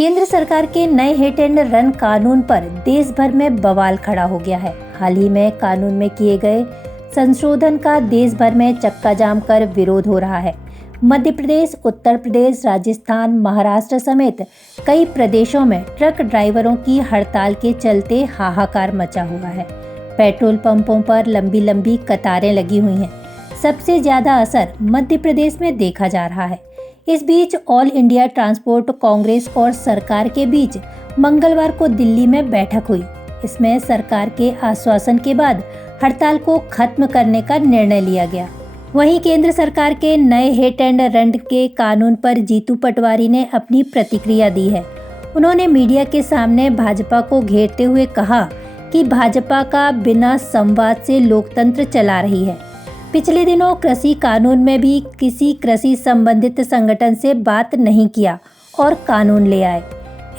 केंद्र सरकार के नए हिट एंड रन कानून पर देश भर में बवाल खड़ा हो गया है। हाल ही में कानून में किए गए संशोधन का देश भर में चक्का जाम कर विरोध हो रहा है। मध्य प्रदेश, उत्तर प्रदेश, राजस्थान, महाराष्ट्र समेत कई प्रदेशों में ट्रक ड्राइवरों की हड़ताल के चलते हाहाकार मचा हुआ है। पेट्रोल पंपों पर लंबी लंबी कतारें लगी हुई हैं। सबसे ज्यादा असर मध्य प्रदेश में देखा जा रहा है। इस बीच ऑल इंडिया ट्रांसपोर्ट कांग्रेस और सरकार के बीच मंगलवार को दिल्ली में बैठक हुई। इसमें सरकार के आश्वासन के बाद हड़ताल को खत्म करने का निर्णय लिया गया। वहीं केंद्र सरकार के नए हिट एंड रन के कानून पर जीतू पटवारी ने अपनी प्रतिक्रिया दी है। उन्होंने मीडिया के सामने भाजपा को घेरते हुए कहा कि भाजपा का बिना संवाद से लोकतंत्र चला रही है। पिछले दिनों कृषि कानून में भी किसी कृषि संबंधित संगठन से बात नहीं किया और कानून ले आए।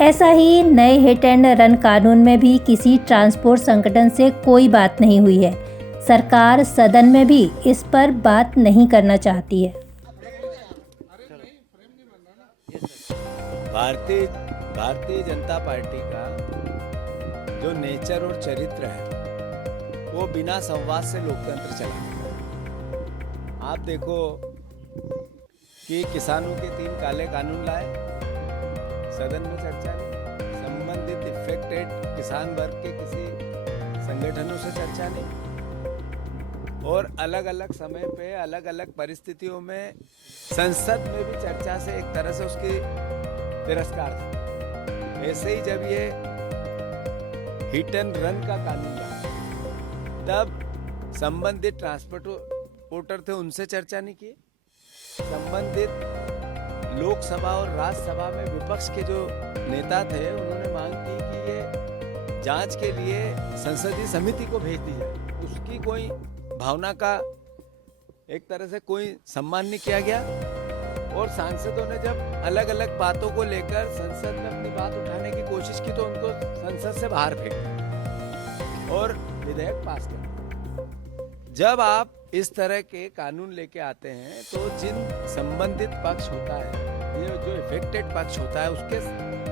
ऐसा ही नए हिट एंड रन कानून में भी किसी ट्रांसपोर्ट संगठन से कोई बात नहीं हुई है। सरकार सदन में भी इस पर बात नहीं करना चाहती है। भारतीय जनता पार्टी का जो नेचर और चरित्र है वो बिना संवाद से लोकतंत्र चलाने का है। आप देखो कि किसानों के 3 काले कानून लाए, सदन में चर्चा नहीं, संबंधित इफेक्टेड किसान वर्ग के किसी संगठनों से चर्चा नहीं, और अलग अलग समय पे अलग अलग परिस्थितियों में संसद में भी चर्चा से एक तरह से उसकी तिरस्कार था। ऐसे ही जब ये हिट एंड रन का कानून था तब संबंधित ट्रांसपोर्टर थे, उनसे चर्चा नहीं की। संबंधित लोकसभा और राज्यसभा में विपक्ष के जो नेता थे उन्होंने मांग की कि ये जांच के लिए संसदीय समिति को भेज दी जाए। उसकी कोई भावना का एक तरह से कोई सम्मान नहीं किया गया, और सांसदों ने जब अलग अलग बातों को लेकर संसद में अपनी बात उठाने की कोशिश की तो उनको संसद से बाहर फेंक दिया और विधेयक पास कर दिया। जब आप इस तरह के कानून लेके आते हैं तो जिन संबंधित पक्ष होता है, ये जो इफेक्टेड पक्ष होता है, उसके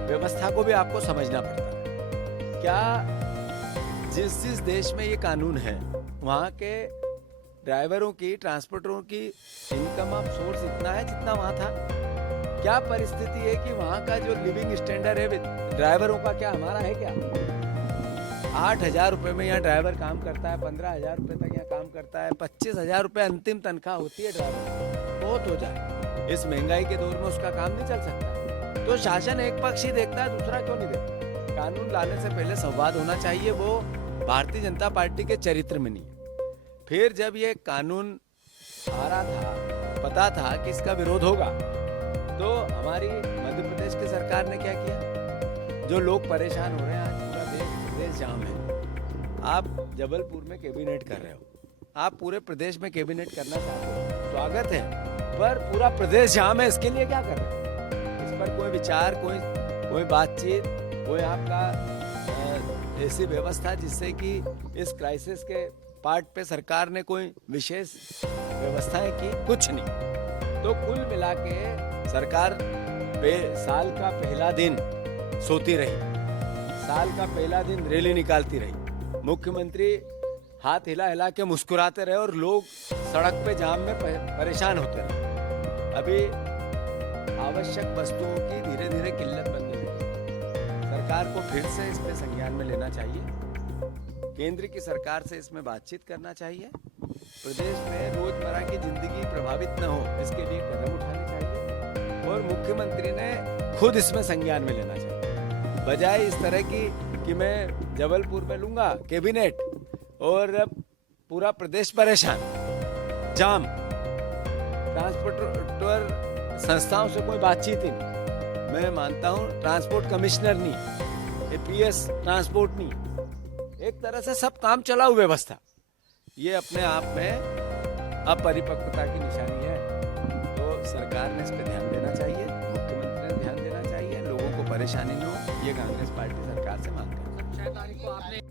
व्यवस्था को भी आपको समझना पड़ता है। क्या जिस देश में ये कानून है वहाँ के ड्राइवरों की, ट्रांसपोर्टरों की इनकम ऑफ सोर्स इतना है जितना वहाँ था? क्या परिस्थिति है कि वहाँ का जो लिविंग स्टैंडर्ड है ड्राइवरों का, क्या हमारा है क्या? 8,000 रुपये में यहाँ ड्राइवर काम करता है, 15,000 रुपये तक यहाँ काम करता है, 25,000 रुपये अंतिम तनख्वाह होती है ड्राइवर। बहुत हो जाए, इस महंगाई के दौर में उसका काम नहीं चल सकता। तो शासन एक पक्ष ही देखता है, दूसरा क्यों नहीं देखता? कानून लाने से पहले संवाद होना चाहिए, वो भारतीय जनता पार्टी के चरित्र में नहीं है। फिर जब ये कानून आ रहा था, पता था कि इसका विरोध होगा, तो हमारी मध्य प्रदेश की सरकार ने क्या किया? जो लोग परेशान हो रहे हैं, आज पूरा प्रदेश जाम है। आप जबलपुर में कैबिनेट कर रहे हो, आप पूरे प्रदेश में कैबिनेट करना चाहते हो, स्वागत है, पर पूरा प्रदेश जाम है, इसके लिए क्या कर रहे हो? इस पर कोई विचार, कोई बातचीत, कोई आपका ऐसी व्यवस्था जिससे कि इस क्राइसिस के पार्ट पे सरकार ने कोई विशेष व्यवस्थाएं की? कुछ नहीं। तो कुल मिला के सरकार साल का पहला दिन सोती रही, साल का पहला दिन रैली निकालती रही, मुख्यमंत्री हाथ हिला हिला के मुस्कुराते रहे और लोग सड़क पे जाम में परेशान होते रहे। अभी आवश्यक वस्तुओं की धीरे धीरे किल्लत बनने लगी। सरकार को फिर से इस पे संज्ञान में लेना चाहिए, केंद्र की सरकार से इसमें बातचीत करना चाहिए, प्रदेश में रोजमर्रा की जिंदगी प्रभावित न हो इसके लिए कदम उठाने चाहिए, और मुख्यमंत्री ने खुद इसमें संज्ञान में लेना चाहिए। बजाय इस तरह की कि मैं जबलपुर में लूंगा कैबिनेट और पूरा प्रदेश परेशान, जाम, ट्रांसपोर्टर संस्थाओं से कोई बातचीत ही नहीं। मैं मानता हूँ ट्रांसपोर्ट कमिश्नर नहीं, एपीएस ट्रांसपोर्ट नहीं, एक तरह से सब काम चलाऊ व्यवस्था, ये अपने आप में अपरिपक्वता की निशानी है। तो सरकार ने इस पर ध्यान देना चाहिए, मुख्यमंत्री ने ध्यान देना चाहिए, लोगों को परेशानी न हो, ये कांग्रेस पार्टी सरकार से मांग करती है।